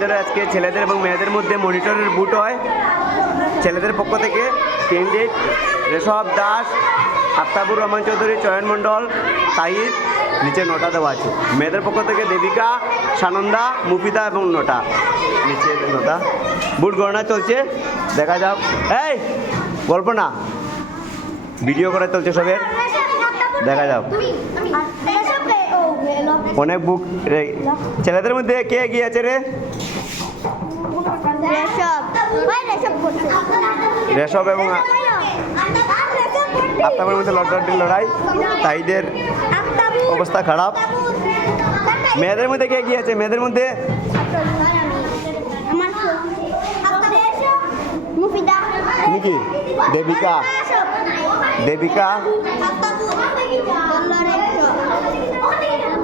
ভিতরে আজকে ছেলেদের এবং মেয়েদের মধ্যে মনিটরের বুট হয়। ছেলেদের পক্ষ থেকে ক্যান্ডিডেট ঋষভ দাস, আফতাবুর রহমান চৌধুরী, চয়ন মণ্ডল, তাহিদ, নিচে নোটা দেওয়া আছে। মেয়েদের পক্ষ থেকে দেবিকা, সানন্দা, মুফিদা এবং নোটা, নিচে নোটা। বুট গণনা চলছে, দেখা যাক। এই গল্প না, ভিডিও করা চলছে সবের, দেখা যাক। অনেক বুক। ছেলেদের মধ্যে কে গিয়েছে রে? ঋষভ এবং আফতাবের মধ্যে লড়াই লড়াই, তাইদের অবস্থা খারাপ। মেয়েদের মধ্যে কে গিয়েছে? মেয়েদের মধ্যে কি? দেবিকা, দেবিকা,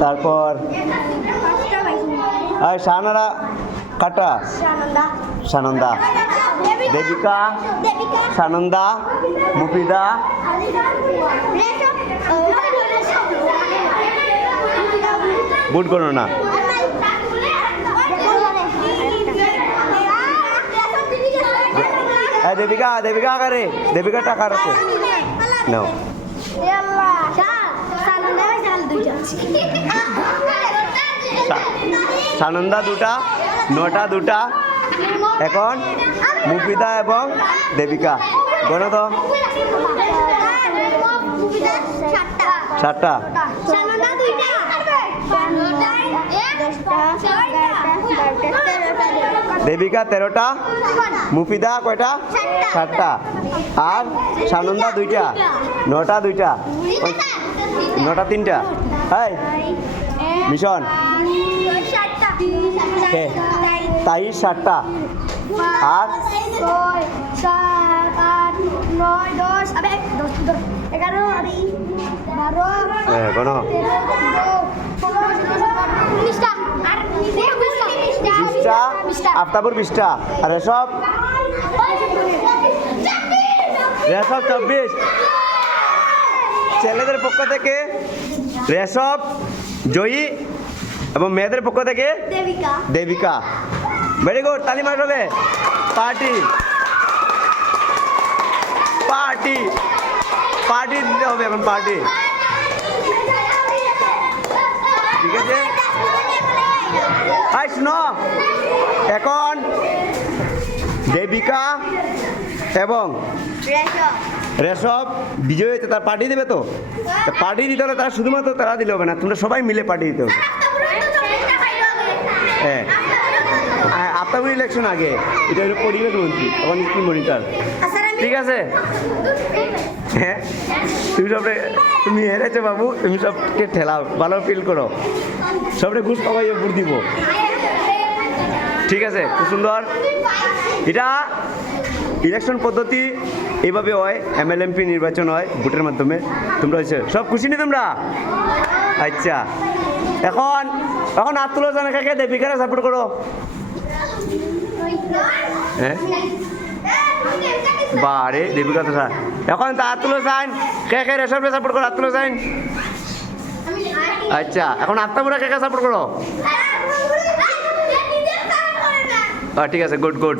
তারপর শাহানারা কাটা, সানন্দা, দেবিকা, সানন্দা, মুফিদা, বুট গণনা। দেবিকা, দেবিকা কারে? দেবিকা টাকা রাখো নাও। সানন্দা দুটা, নোটা দুটা, এখন মুফিদা এবং দেবিকা। গণ তো সাতটা। দেবিকা 13টা, মুফিদা কয়টা? 7টা, আর সানন্দা 2টা, নোটা 2টা, নোটা 3টা। হাই মিশন তাই 7টা, আর 20টা, আফতাবুর 20টা, আর ঋষভ 24। ছেলেদের পক্ষ থেকে ঋষভ জয়ী এবং মেয়েদের পক্ষ থেকে দেবিকা। ভেরি গুড, তালি মার হবে। পার্টি পার্টি পার্টি দিতে হবে এখন, পার্টি। ঠিক আছে, শোনো, এখন দেবিকা এবং ঋষভ বিজয় হয়েছে, তার পার্টি দেবে। তো পার্টি দিতে হলে তারা শুধুমাত্র তারা দিলে হবে না, তোমরা সবাই মিলে পার্টি দিতে হবে। হ্যাঁ, আফতাবুর ইলেকশন আগে, এটা হলো পরিবেশ মন্ত্রী, তখন স্কুল মনিটর। ঠিক আছে, হ্যাঁ তুমি হেরেছো বাবু, তুমি সবকে ঠেলাও, ভালো ফিল করো, সবরে ঘুষ পাবাই ভোট দিব। ঠিক আছে, খুব সুন্দর। এটা ইলেকশন পদ্ধতি এইভাবে হয়, MLMP নির্বাচন হয় ভোটের মাধ্যমে। তোমরা হয়েছে সব খুশি নি তোমরা? আচ্ছা, এখন হাত তুলো, জানা কাকে দেবিকারা সাপোর্ট করো? হ্যাঁ বারে দেবিকা তো স্যার, এখন তা হাত তুলো সাইন, কে কে ঋষভকে সাপোর্ট করো? হাত তুলো সাইন। আচ্ছা, এখন আফতাবুরা কে কে সাপোর্ট করো? ঠিক আছে, গুড গুড।